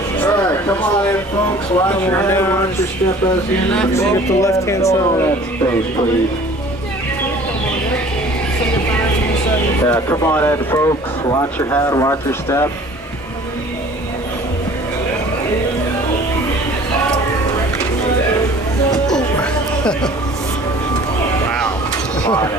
Alright, come on in, folks. Watch your head, watch your step as you Get the left-hand side. that space, please. Yeah, come on in, folks. Watch your head, watch your step. Wow. Come on in.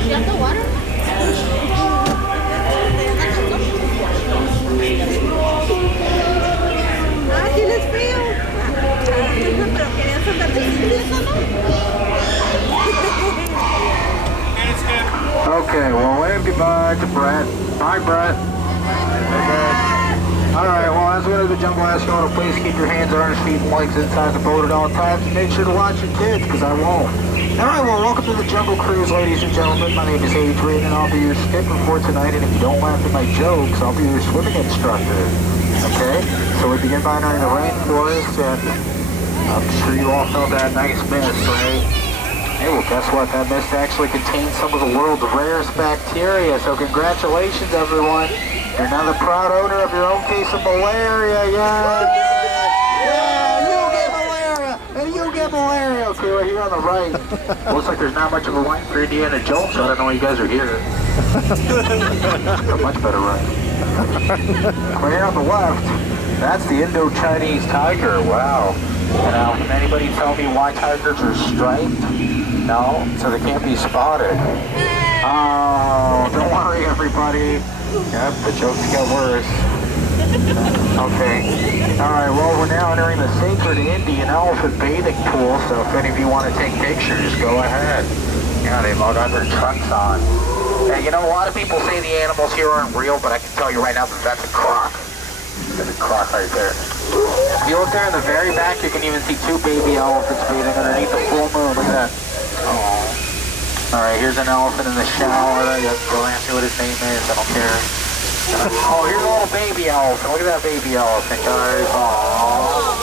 You have the water? Ah, tienes frío. Pero querías andar de eso, ¿no? Okay, well, wave goodbye to Brett. Bye, Brett. Alright, well, as we enter the jungle, I ask you all to please keep your hands, arms, feet, and legs inside the boat at all times. And make sure to watch your kids, because I won't. Alright, well, welcome to the Jungle Cruise, ladies and gentlemen. My name is Adrian, and I'll be your skipper for tonight. And if you don't laugh at my jokes, I'll be your swimming instructor. Okay? So we begin by entering the rainforest, and I'm sure you all felt that nice mist, right? Hey, well, guess what? That mist actually contains some of the world's rarest bacteria. So congratulations, everyone. You're now the proud owner of your own case of malaria. Yeah! You get malaria. Okay, right here on the right. Looks like there's not much of a line for Indiana Jones, so I don't know why you guys are here. A much better ride. Right here on the left, that's the Indo-Chinese tiger. Wow. Now, can anybody tell me why tigers are striped? No? So they can't be spotted. Oh, don't worry, everybody. Yep, the jokes get worse. Okay. Alright, well, we're now entering the sacred Indian elephant bathing pool, so if any of you want to take pictures, go ahead. Yeah, they've all got their trunks on. Hey, you know, a lot of people say the animals here aren't real, but I can tell you right now that that's a croc. There's a croc right there. If you look there in the very back, you can even see two baby elephants bathing underneath the full moon. Look at that. Oh. Alright, here's an elephant in the shower. Don't ask me what his name is, I don't care. Oh, here's a little baby elephant. Look at that baby elephant, guys. Oh.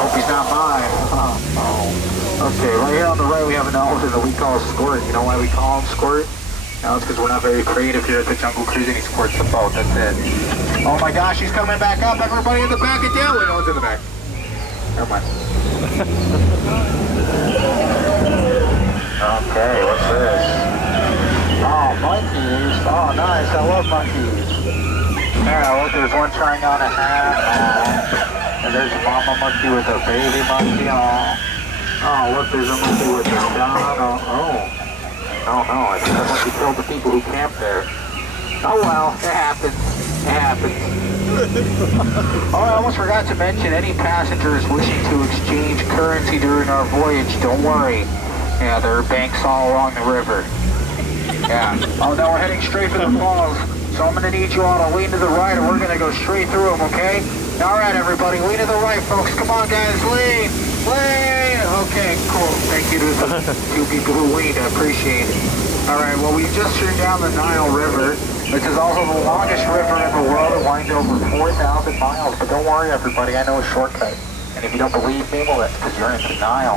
Hope he's not mine. Oh. Okay, right here on the right we have an elephant that we call Squirt. You know why we call him Squirt? No, it's because we're not very creative here at the Jungle Cruise and he squirts the boat. That's it. Oh my gosh, he's coming back up. Everybody in the back and down. Wait, no, it's in the back. Never mind. Okay, what's this? Oh, monkeys. Oh, nice. I love monkeys. Yeah, look, there's one trying on a hat. Oh. And there's a mama monkey with a baby monkey. Oh, oh look, there's a monkey with a dog. Oh. Oh, no, I think that monkey killed the people who camped there. Oh, well, it happens. It happens. Oh, I almost forgot to mention, any passengers wishing to exchange currency during our voyage, don't worry. Yeah, there are banks all along the river. Yeah. Oh, now we're heading straight for the falls. So I'm going to need you all to lean to the right and we're going to go straight through them, okay? All right, everybody, lean to the right, folks. Come on, guys, lean. Lean. Okay, cool. Thank you to the two people who leaned. I appreciate it. All right, well, we just turned down the Nile River, which is also the longest river in the world. It winds over 4,000 miles. But don't worry, everybody, I know a shortcut. And if you don't believe me, well, that's because you're in denial.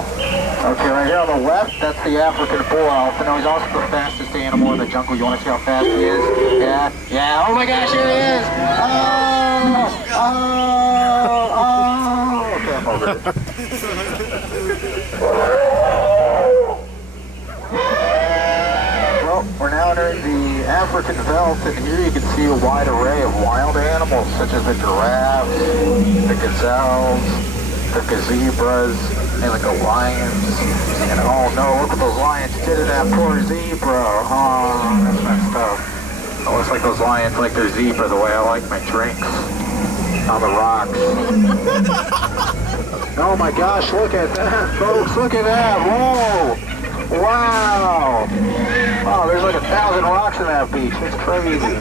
Okay, right here on the left, that's the African bull elephant. Now, he's also the fastest animal in the jungle. You want to see how fast he is? Yeah, yeah. Oh my gosh, here he is! Oh! Okay, I'm over it. Well, we're now entering the African veldt, and here you can see a wide array of wild animals, such as the giraffes, the gazelles, the zebras, and like the lions. And oh no, look what those lions did to that poor zebra. Oh, that's messed up. It looks like those lions like their zebra the way I like my drinks on the rocks. Oh my gosh, look at that, folks, look at that. Whoa! Wow! Oh, there's like 1,000 rocks in that beach. It's crazy.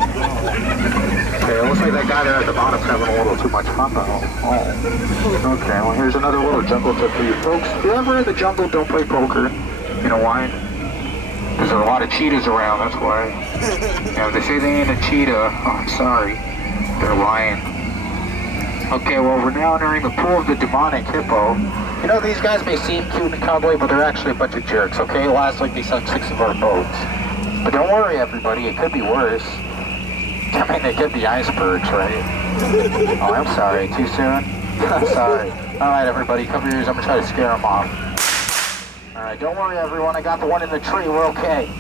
Okay, it looks like that guy there at the bottom's having a little too much fun though. Oh. Okay, well here's another little jungle tip for you folks. If you're ever in the jungle, don't play poker. You know why? Because there are a lot of cheetahs around, that's why. If they say they ain't a cheetah, oh, I'm sorry. They're lying. Okay, well, we're now entering the pool of the demonic hippo. You know, these guys may seem cute and cuddly, but they're actually a bunch of jerks, okay? Last week they sunk 6 of our boats. But don't worry, everybody, it could be worse. I mean, they could be icebergs, right? Oh, I'm sorry, too soon? I'm sorry. Alright, everybody, cover your ears, I'm gonna try to scare them off. Alright, don't worry, everyone, I got the one in the tree, we're okay.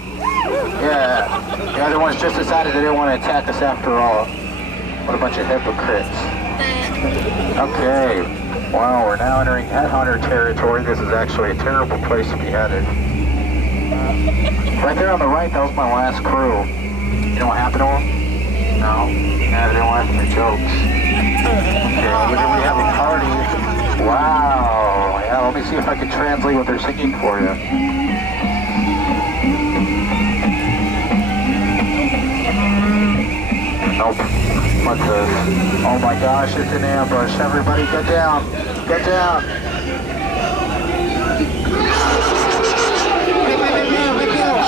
Yeah, the other ones just decided they didn't want to attack us after all. What a bunch of hypocrites. Okay, wow, we're now entering headhunter territory. This is actually a terrible place to be headed. Right there on the right, that was my last crew. You know what happened to them? No? Yeah, they didn't like the jokes. Okay, look at we have a party. Wow. Yeah, let me see if I can translate what they're singing for you. Nope. What's this? Oh my gosh, it's an ambush. Everybody get down. Get down. Get down, get down.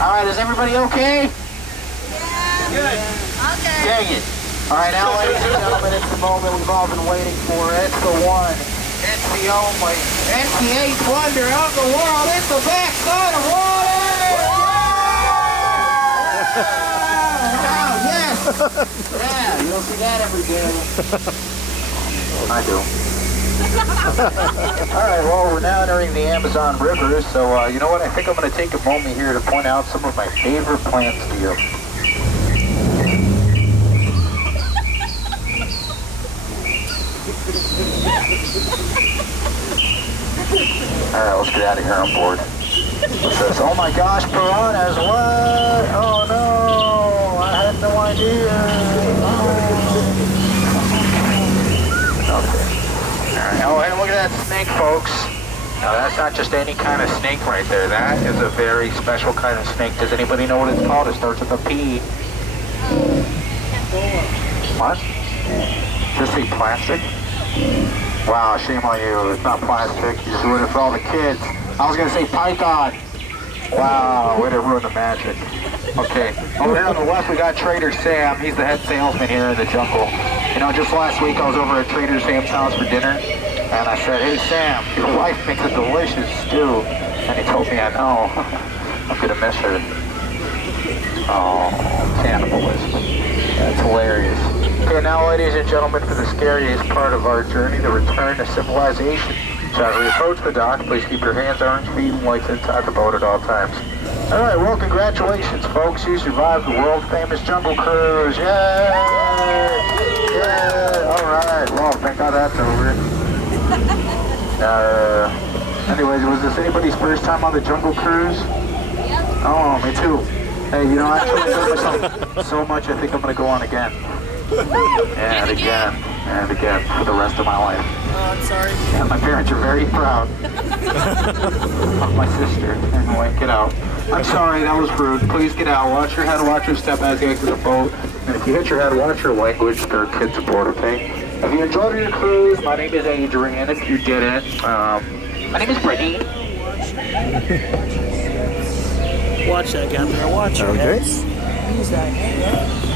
Alright, is everybody okay? Yeah. Good. Okay. Dang it. Alright, now ladies and gentlemen, it's the moment we've all been waiting for. It's the one. It's the only. It's the 8th wonder of the world. It's the backside of water! Oh, yes! Yeah, you don't see that every day. I do. Alright, well, we're now entering the Amazon River, so you know what? I think I'm going to take a moment here to point out some of my favorite plants to you. Alright, let's get out of here on board. What's this? Oh my gosh, piranhas, what? Oh no, I had no idea. Oh. Okay. Alright, oh hey, look at that snake, folks. Now that's not just any kind of snake right there. That is a very special kind of snake. Does anybody know what it's called? It starts with a P. What? Just say plastic? Wow, shame on you. It's not plastic. You just ruined it for all the kids. I was going to say python. Wow, way to ruin the magic. Okay, over here on the left we got Trader Sam. He's the head salesman here in the jungle. You know, just last week I was over at Trader Sam's house for dinner. And I said, hey Sam, your wife makes a delicious stew. And he told me, I know. I'm going to miss her. Oh, cannibalism. That's hilarious. Okay, now ladies and gentlemen, for the scariest part of our journey, the return to civilization. So as we approach the dock, please keep your hands, arms, feet, and legs inside the boat at all times. Alright, well, congratulations, folks. You survived the world-famous Jungle Cruise. Yay! Yay! Alright, well, thank God that's over. Anyways, was this anybody's first time on the Jungle Cruise? Yep. Oh, me too. Hey, you know, I actually enjoyed myself so much, I think I'm going to go on again. And again, and again, for the rest of my life. Oh, I'm sorry. Yeah, my parents are very proud of my sister. Anyway, get out. I'm sorry, that was rude. Please get out. Watch your head, watch your step as you exit the boat. And if you hit your head, watch your language. There are kids aboard, okay? If you enjoyed your cruise, my name is Adrian. If you didn't, my name is Brittany. Watch that down there. Watch your heads. Use that hand.